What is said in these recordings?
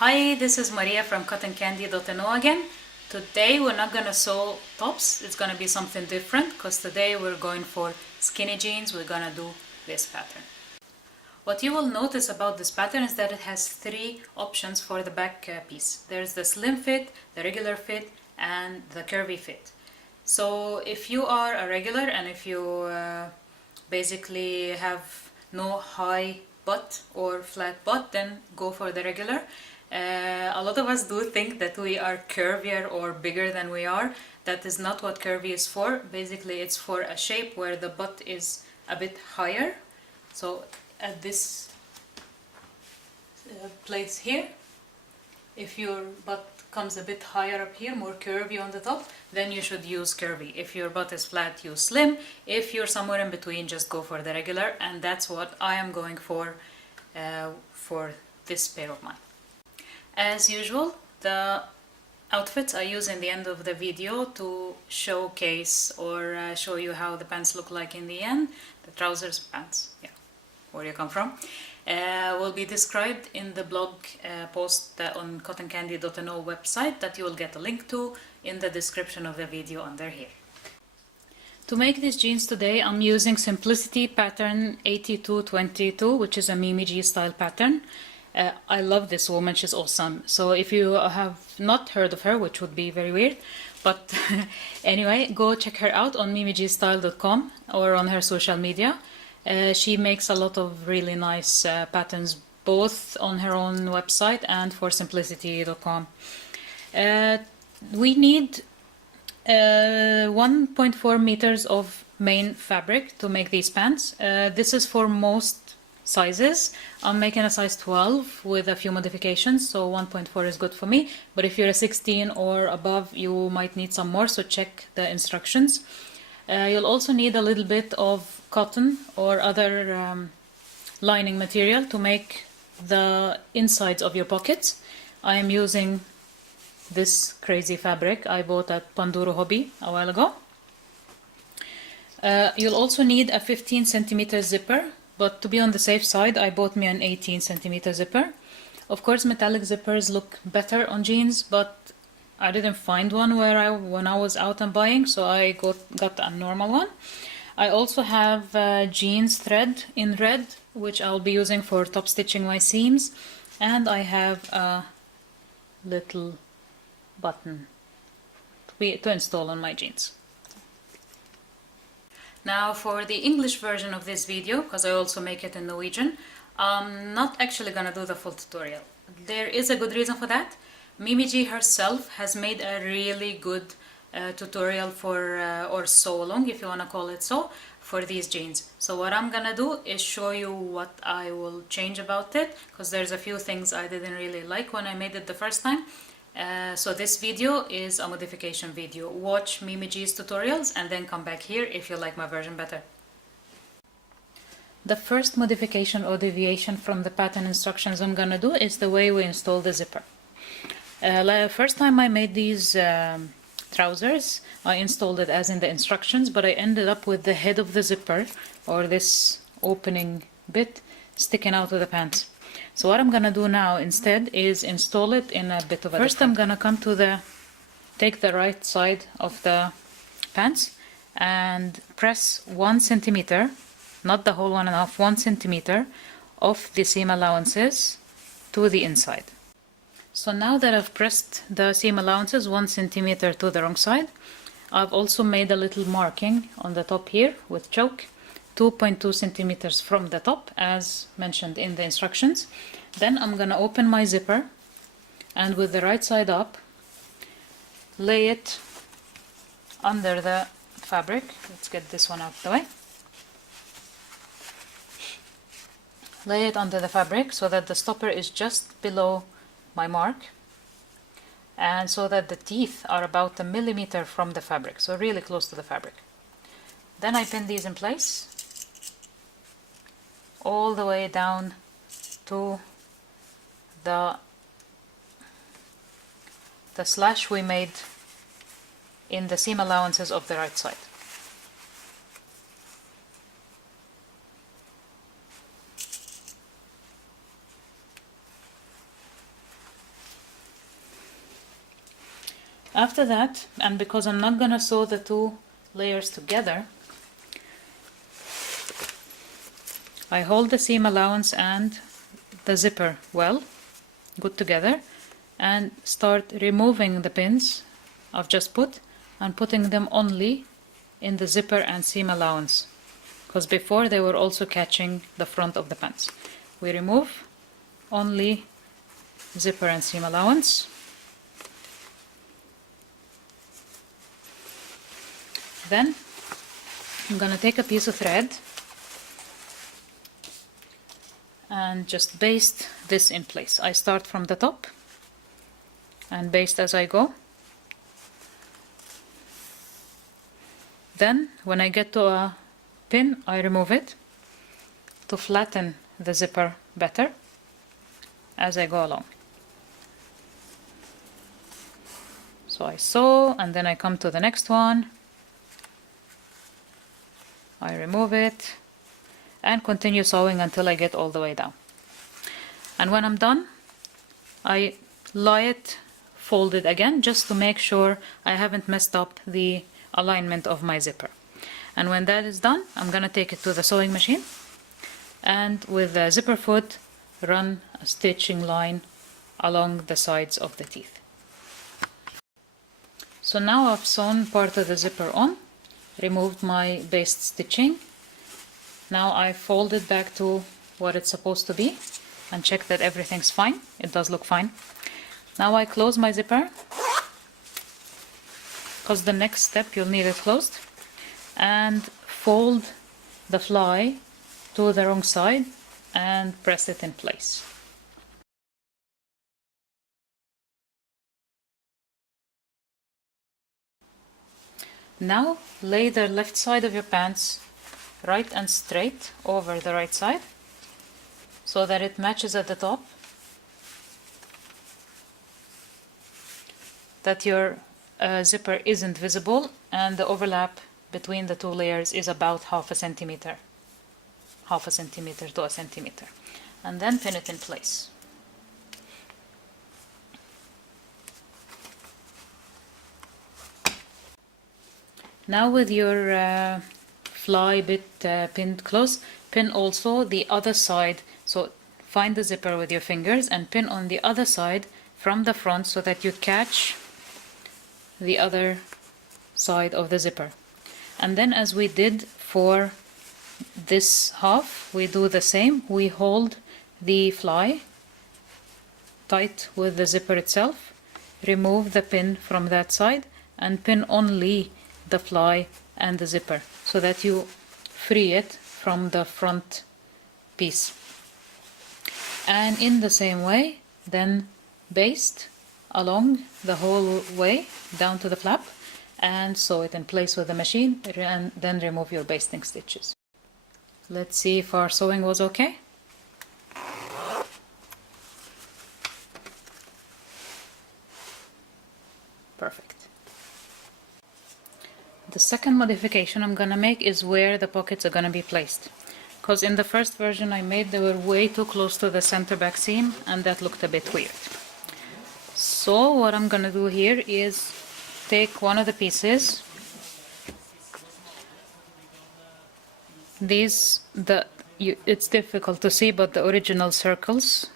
Hi, this is Maria from cottoncandy.no again. Today we're not gonna sew tops, it's gonna be something different because today we're going for skinny jeans. We're gonna do this pattern. What you will notice about this pattern is that it has three options for the back piece. There's the slim fit, the regular fit, and the curvy fit. So if you are a regular and if you basically have no high butt or flat butt, then go for the regular. A lot of us do think that we are curvier or bigger than we are. That is not what curvy is for. Basically it's for a shape where the butt is a bit higher. So at this place here, if your butt comes a bit higher up here, more curvy on the top, then you should use curvy. If your butt is flat, use slim. If you're somewhere in between, just go for the regular, and that's what I am going for this pair of mine. As usual, the outfits I use in the end of the video to showcase or show you how the pants look like in the end. The trousers, pants, yeah, where you come from, will be described in the blog post on cottoncandy.no website that you will get a link to in the description of the video under here. To make these jeans today, I'm using Simplicity pattern 8222, which is a Mimi G style pattern. I love this woman, she's awesome. So if you have not heard of her, which would be very weird, but anyway, go check her out on mimigstyle.com or on her social media. She makes a lot of really nice patterns, both on her own website and for simplicity.com. We need 1.4 meters of main fabric to make these pants. This is for most sizes. I'm making a size 12 with a few modifications, so 1.4 is good for me. But if you're a 16 or above, you might need some more, so check the instructions. You'll also need a little bit of cotton or other lining material to make the insides of your pockets. I am using this crazy fabric I bought at Panduro Hobby a while ago. You'll also need a 15 centimeter zipper, but to be on the safe side, I bought me an 18 centimeter zipper. Of course, metallic zippers look better on jeans, but I didn't find one when I was out and buying, so I got a normal one. I also have jeans thread in red, which I'll be using for top stitching my seams, and I have a little button to install on my jeans. Now for the English version of this video, because I also make it in Norwegian, I'm not actually gonna do the full tutorial. There is a good reason for that. Mimi G herself has made a really good tutorial for, or sew along if you wanna call it so, for these jeans. So what I'm gonna do is show you what I will change about it, because there's a few things I didn't really like when I made it the first time. So this video is a modification video. Watch Mimi G's tutorials and then come back here if you like my version better. The first modification or deviation from the pattern instructions I'm gonna do is the way we install the zipper. First time I made these trousers, I installed it as in the instructions, but I ended up with the head of the zipper, or this opening bit, sticking out of the pants. So what I'm gonna do now instead is install it in a bit of a First I'm gonna come to take the right side of the pants and press 1 centimeter, not the whole 1.5, 1 centimeter of the seam allowances to the inside. So now that I've pressed the seam allowances 1 centimeter to the wrong side, I've also made a little marking on the top here with choke, 2.2 centimeters from the top, as mentioned in the instructions. Then I'm gonna open my zipper and with the right side up, lay it under the fabric. Let's get this one out of the way. Lay it under the fabric so that the stopper is just below my mark, and so that the teeth are about 1 millimeter from the fabric, so really close to the fabric. Then I pin these in place all the way down to the slash we made in the seam allowances of the right side. After that, and because I'm not gonna sew the two layers together, I hold the seam allowance and the zipper well, good together, and start removing the pins I've just put and putting them only in the zipper and seam allowance, because before they were also catching the front of the pants. We remove only zipper and seam allowance. Then I'm gonna take a piece of thread and just baste this in place. I start from the top and baste as I go. Then when I get to a pin, I remove it to flatten the zipper better as I go along. So I sew and then I come to the next one, I remove it and continue sewing until I get all the way down. And when I'm done, I lie it folded again just to make sure I haven't messed up the alignment of my zipper. And when that is done, I'm gonna take it to the sewing machine and with the zipper foot run a stitching line along the sides of the teeth. So now I've sewn part of the zipper on, removed my baste stitching. Now I fold it back to what it's supposed to be and check that everything's fine. It does look fine. Now I close my zipper, because the next step you'll need it closed, and fold the fly to the wrong side and press it in place. Now lay the left side of your pants right and straight over the right side so that it matches at the top, that your zipper isn't visible and the overlap between the two layers is about half a centimeter to a centimeter, and then pin it in place. Now with your fly bit pinned close, pin also the other side. So find the zipper with your fingers and pin on the other side from the front so that you catch the other side of the zipper. And then as we did for this half, we do the same. We hold the fly tight with the zipper itself, remove the pin from that side and pin only the fly and the zipper so that you free it from the front piece. And in the same way, then baste along the whole way down to the flap and sew it in place with the machine, and then remove your basting stitches. Let's see if our sewing was okay. Perfect. The second modification I'm gonna make is where the pockets are gonna be placed, because in the first version I made they were way too close to the center back seam and that looked a bit weird. So what I'm gonna do here is take one of the pieces, it's difficult to see, but the original circles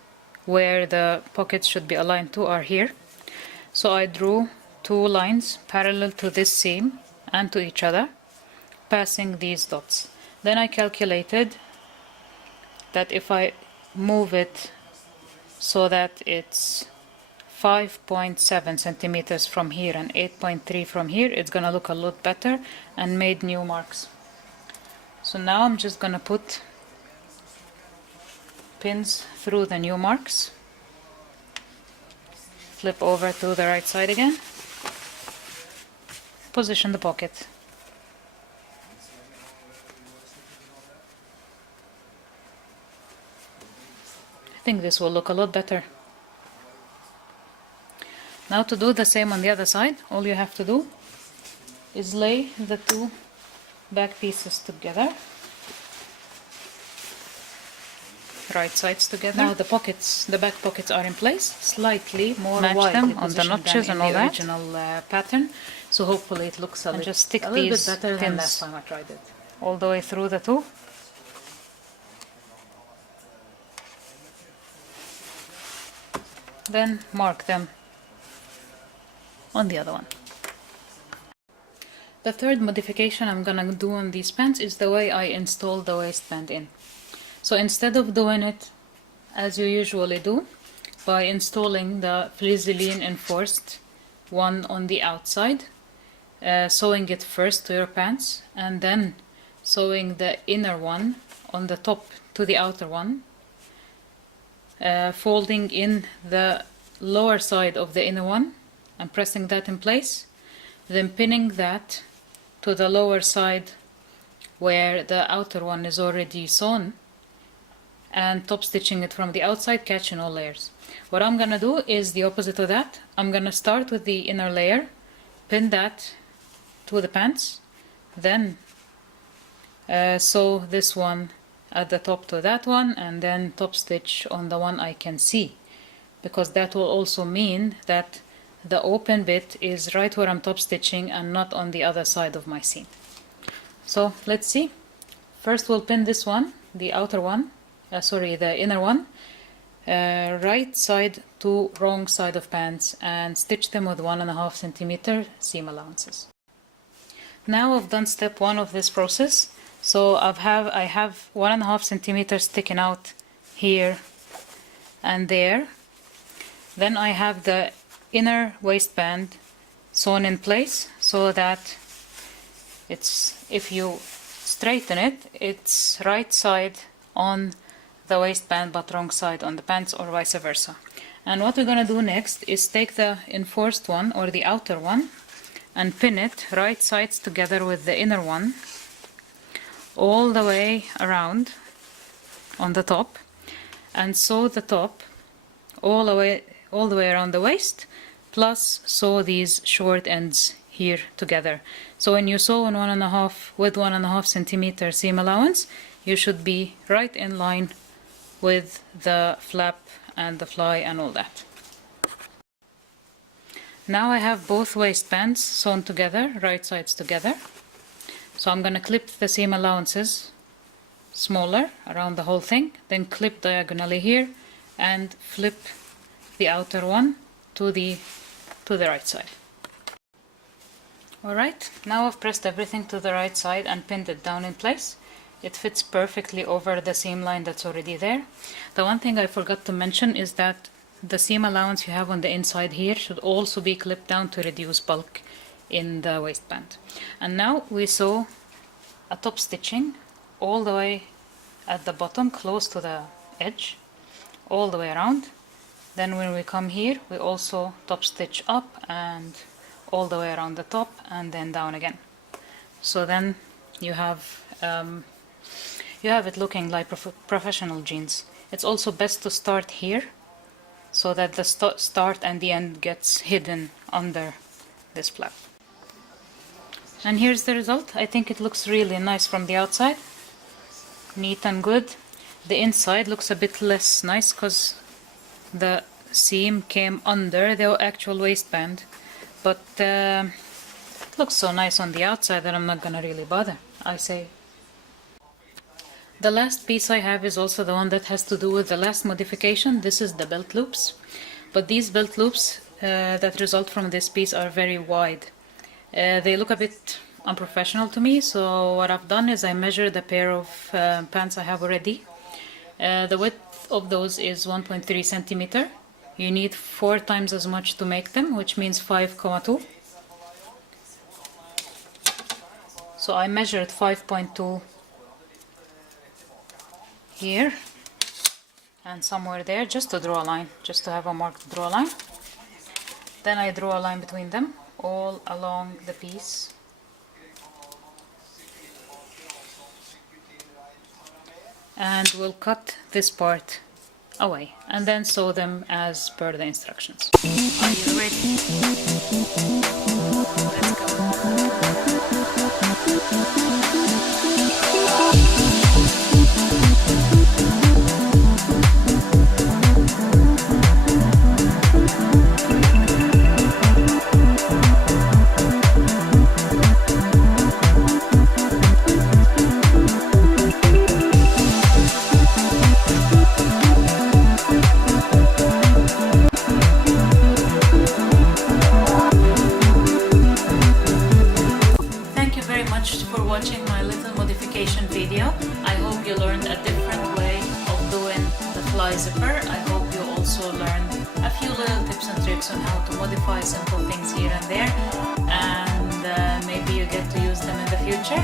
where the pockets should be aligned to are here. So I drew two lines parallel to this seam and to each other, passing these dots. Then I calculated that if I move it so that it's 5.7 centimeters from here and 8.3 from here, it's gonna look a lot better, and made new marks. So now I'm just gonna put pins through the new marks, flip over to the right side again, position the pocket. I think this will look a lot better. Now to do the same on the other side, all you have to do is lay the two back pieces together right sides together. Now the pockets, the back pockets are in place, slightly more match them on the notches and all that. Original pattern, so hopefully it looks a just stick little bit better than last time I tried it. All the way through the two. Then mark them on the other one. The third modification I'm gonna do on these pants is the way I install the waistband in. So instead of doing it as you usually do, by installing the flizzoline enforced one on the outside, sewing it first to your pants, and then sewing the inner one on the top to the outer one, folding in the lower side of the inner one and pressing that in place, then pinning that to the lower side where the outer one is already sewn, and top stitching it from the outside, catching all layers. What I'm gonna do is the opposite of that. I'm gonna start with the inner layer, pin that to the pants, then sew this one at the top to that one, and then top stitch on the one I can see, because that will also mean that the open bit is right where I'm top stitching and not on the other side of my seam. So let's see. First we'll pin this one, the outer one, the inner one, right side to wrong side of pants, and stitch them with 1.5 centimeter seam allowances. Now I've done step 1 of this process. So I have 1.5 centimeters sticking out here and there. Then I have the inner waistband sewn in place so that it's, if you straighten it, it's right side on the waistband but wrong side on the pants, or vice versa. And what we're gonna do next is take the enforced one, or the outer one, and pin it right sides together with the inner one all the way around on the top, and sew the top all the way around the waist, plus sew these short ends here together. So when you sew on 1.5 centimeter seam allowance, you should be right in line with the flap and the fly and all that. Now I have both waistbands sewn together, right sides together. So I'm going to clip the seam allowances smaller around the whole thing, then clip diagonally here and flip the outer one to the right side. Alright, now I've pressed everything to the right side and pinned it down in place. It fits perfectly over the seam line that's already there. The one thing I forgot to mention is that the seam allowance you have on the inside here should also be clipped down to reduce bulk in the waistband. And now we sew a top stitching all the way at the bottom, close to the edge, all the way around. Then when we come here, we also top stitch up and all the way around the top, and then down again. So then you have it looking like professional jeans. It's also best to start here, so that the start and the end gets hidden under this flap. And here's the result. I think it looks really nice from the outside, neat and good. The inside looks a bit less nice because the seam came under the actual waistband, but it looks so nice on the outside that I'm not gonna really bother, I say. The last piece I have is also the one that has to do with the last modification. This is the belt loops, but these belt loops that result from this piece are very wide. They look a bit unprofessional to me, so what I've done is I measured a pair of pants I have already. The width of those is 1.3 centimeter. You need 4 times as much to make them, which means 5,2. So I measured 5.2 here and somewhere there, just to draw a line, just to have a mark to draw a line. Then I draw a line between them all along the piece. And we'll cut this part away and then sew them as per the instructions. Are you ready? Let's go. tricks on how to modify simple things here and there, and maybe you get to use them in the future.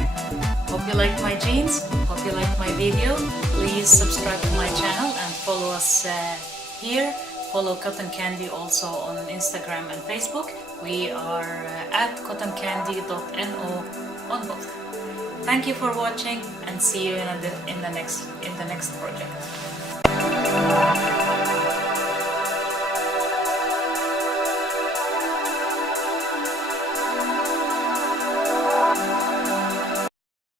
Hope you liked my jeans, hope you liked my video. Please subscribe to my channel and follow us here. Follow Cotton Candy also on Instagram and Facebook. We are at cottoncandy.no on both. Thank you for watching, and see you in the next project.